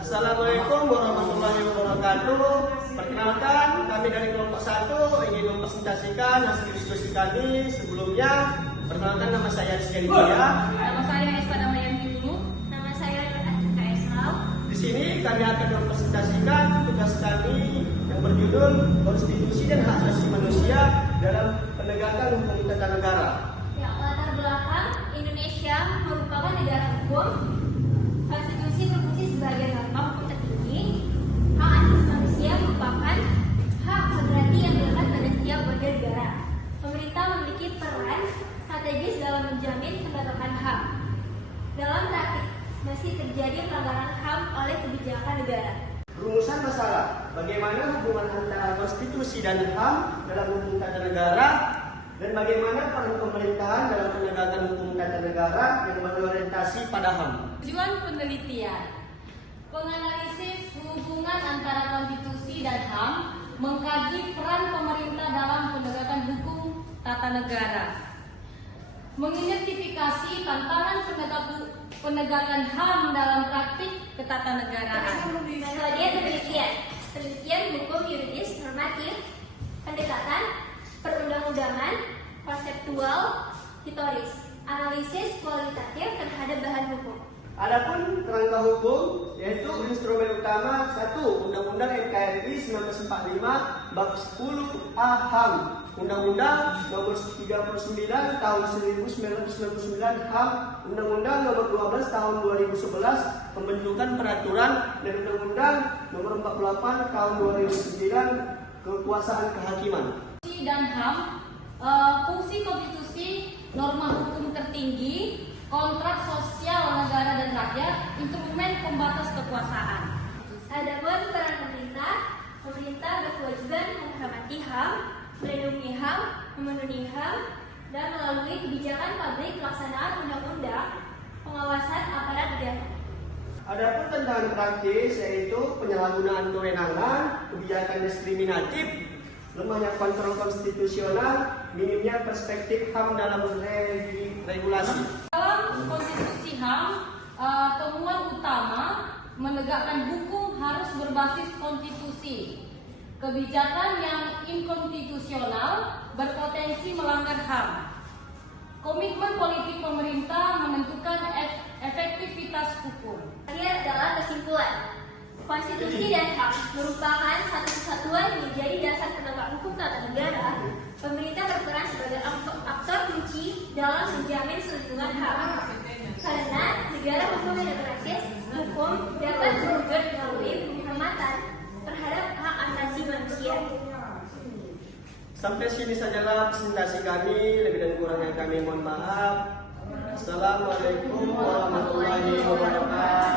Assalamualaikum warahmatullahi wabarakatuh. Perkenalkan, kami dari kelompok 1 ingin mempresentasikan hasil diskusi kami sebelumnya. Perkenalkan, nama saya Rizky Aditya. Nama saya Esa Damayanti dulu. Nama saya Atika Eslau. Di sini kami akan mempresentasikan tugas kami yang berjudul Konstitusi dan Hak Asasi Manusia dalam Penegakan Hukum Tata Negara. Ya, latar belakang Indonesia merupakan negara hukum. Konstitusi berfungsi sebagai norma hukum tertinggi. Hak asasi manusia merupakan hak moderasi yang dilekat pada setiap warga negara. Pemerintah memiliki peran strategis dalam menjamin penegakan HAM. Dalam praktik, masih terjadi pelanggaran HAM oleh kebijakan negara. Rumusan masalah, bagaimana hubungan antara konstitusi dan HAM dalam hukum tata negara, dan bagaimana peran pemerintahan dalam penegakan hukum tata negara yang berorientasi pada HAM. Tujuan penelitian: menganalisis hubungan antara konstitusi dan HAM, mengkaji peran pemerintah dalam penegakan hukum tata negara, mengidentifikasi tantangan penegakan HAM dalam praktik ketatanegaraan. Metode penelitian hukum yuridis normatif, pendekatan perundang-undangan, konseptual, historis, analisis kualitatif terhadap bahan hukum. Adapun kerangka hukum, yaitu instrumen utama 1 Undang-Undang NKRI 1945 Bab 10 A HAM, Undang-Undang Nomor 39 Tahun 1999 HAM, Undang-Undang Nomor 12 Tahun 2011 Pembentukan Peraturan, dan Undang-Undang Nomor 48 Tahun 2009 Kekuasaan Kehakiman. Konstitusi dan HAM, fungsi konstitusi, norma hukum tertinggi, kontrak sosial negara dan rakyat, instrumen pembatas kekuasaan. Adapun peran pemerintah berkewajiban menghormati HAM, melindungi HAM, memenuhi HAM, dan melalui kebijakan publik pelaksanaan undang-undang, pengawasan aparat negara. Adapun tantangan praktis, yaitu penyalahgunaan kewenangan, kebijakan diskriminatif, lemahnya kontrol konstitusional, minimnya perspektif HAM dalam regulasi. Dalam konstitusi HAM, temuan utama menegakkan hukum harus berbasis konstitusi. Kebijakan yang inkonstitusional berpotensi melanggar HAM. Komitmen politik pemerintah menentukan efektivitas hukum. Akhir adalah kesimpulan. Konstitusi dan HAM merupakan satu kesatuan yang menjadi dasar penegakan hukum tata negara. Pemerintah berperan sebagai aktor kunci dalam menjamin selindungan HAM. Karena negara hukum yang demokratis, hukum dapat terwujud melalui penghormatan terhadap hak asasi manusia. Sampai sini sajalah presentasi kami, lebih dan kurangnya kami mohon maaf. Assalamualaikum warahmatullahi wabarakatuh.